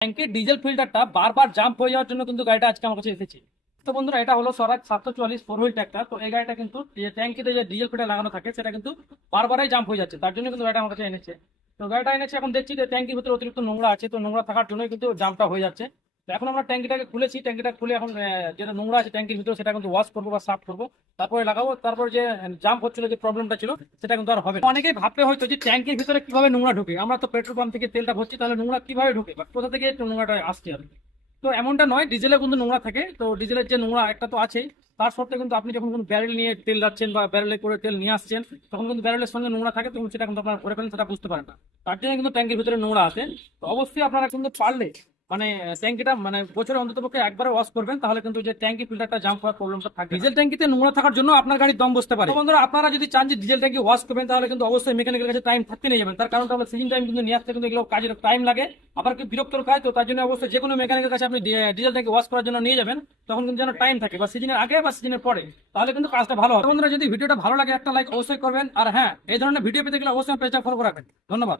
ট্যাঙ্কের ডিজেল ফিল্টারটা বারবার জাম্প হয়ে যাওয়ার জন্য কিন্তু গাড়িটা আজকে আমার কাছে এসেছে। তো বন্ধুরা, এটা হলো স্বরাজ 744 4 হুইল ট্র্যাক্টর। তো এই গাড়িটা কিন্তু যে ট্যাঙ্কিতে যে ডিজেল ফিল্টার লাগানো থাকে সেটা কিন্তু বারবারই জাম্প হয়ে যাচ্ছে, তার জন্য কিন্তু গাড়িটা আমার কাছে এনেছে। তো গাড়িটা এনেছে, এখন দেখছি যে ট্যাঙ্কির ভিতরে অতিরিক্ত নোংরা আছে, তো নোংরা থাকার জন্যই কিন্তু জাম্পটা হয়ে যাচ্ছে। তো এখন আমরা ট্যাঙ্কিটাকে খুলেছি, ট্যাঙ্কিটা খুলে এখন যেটা নোংরা আছে ট্যাঙ্কির ভিতরে সেটা কিন্তু ওয়াশ করবো বা সাফ করবো, তারপরে লাগাবো। তারপর যে জাম্প হচ্ছিল, যে প্রবলেমটা ছিল, সেটা কিন্তু আর হবে না। অনেকেই ভাবতে হয়তো যে ট্যাঙ্কির ভিতরে কিভাবে নোংরা ঢুকে, আমরা তো পেট্রোল পাম্প থেকে তেলটা ভরছি, তাহলে নোংরা কিভাবে ঢুকে বা কোথা থেকে একটু নোংরাটা আসছে আর কি। তো এমনটা নয়, ডিজেলে কিন্তু নোংরা থাকে। তো ডিজেলের যে নোংরা একটা তো আছেই, তার সত্ত্বেও কিন্তু আপনি যখন কোনো ব্যারেল নিয়ে তেল যাচ্ছেন বা ব্যারেলে করে তেল নিয়ে আসছেন, তখন কিন্তু ব্যারেলের সঙ্গে নোংরা থাকে, তখন সেটা কিন্তু আপনারা ভরে ফেলেন, সেটা বুঝতে পারেন না। তার জন্য কিন্তু ট্যাঙ্কির ভিতরে নোংরা আছে। তো অবশ্যই আপনারা কিন্তু পারলে মানে ট্যাঙ্কিটা মানে বছরে অন্ততপক্ষে একবারে ওয়াশ করবেন, তাহলে কিন্তু যে ট্যাঙ্কি ফিল্টারটা জাম্প হওয়ার প্রবলেমটা থাকে। ডিজেল ট্যাঙ্কিতে নোংরা থাকার জন্য আপনার গাড়ির দম বসতে পারে। তো বন্ধুরা, আপনারা যদি চান যে ডিজেল ট্যাঙ্কি ওয়াশ করবেন, তাহলে কিন্তু অবশ্যই মেকানিকের কাছে টাইম থাকতে নিয়ে যাবেন। তার কারণটা হলো সিজন টাইম কিন্তু নিয়ে আসতে কিন্তু এগুলো কাজের টাইম লাগে, আবার কি বিরক্তর কাজ। তো তার জন্য অবশ্যই যে কোনো মেকানিকের কাছে আপনি ডিজেল ট্যাঙ্কি ওয়াশ করার জন্য নিয়ে যাবেন, তখন কিন্তু যেন টাইম থাকে, বা সিজনের আগে বা সিজনের পরে, তাহলে কিন্তু কাজটা ভালো হবে। তো বন্ধুরা, যদি ভিডিওটা ভালো লাগে একটা লাইক অবশ্যই করবেন, আর হ্যাঁ, এই ধরনের ভিডিও পেতে গেলে অবশ্যই পেজটা ফলো রাখবেন। ধন্যবাদ।